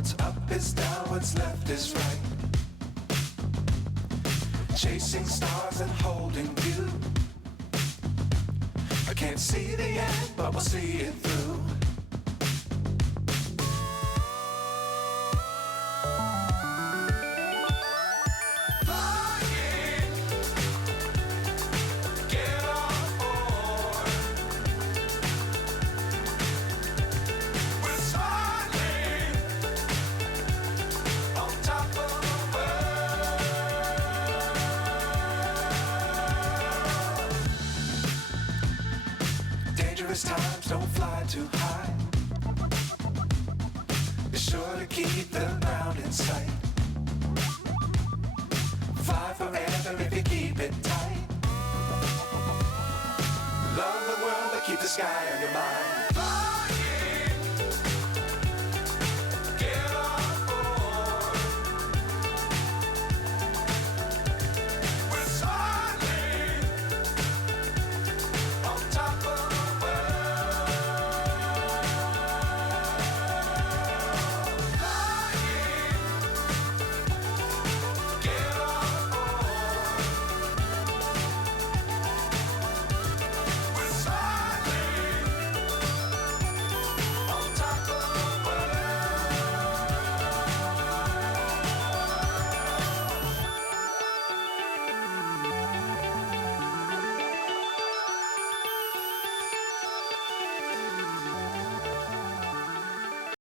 What's up is down, what's left is right. Chasing stars and holding you. I can't see the end, but we'll see it through. Dangerous times, don't fly too high. Be sure to keep the ground in sight. Fly forever if you keep it tight. Love the world, but keep the sky on your mind.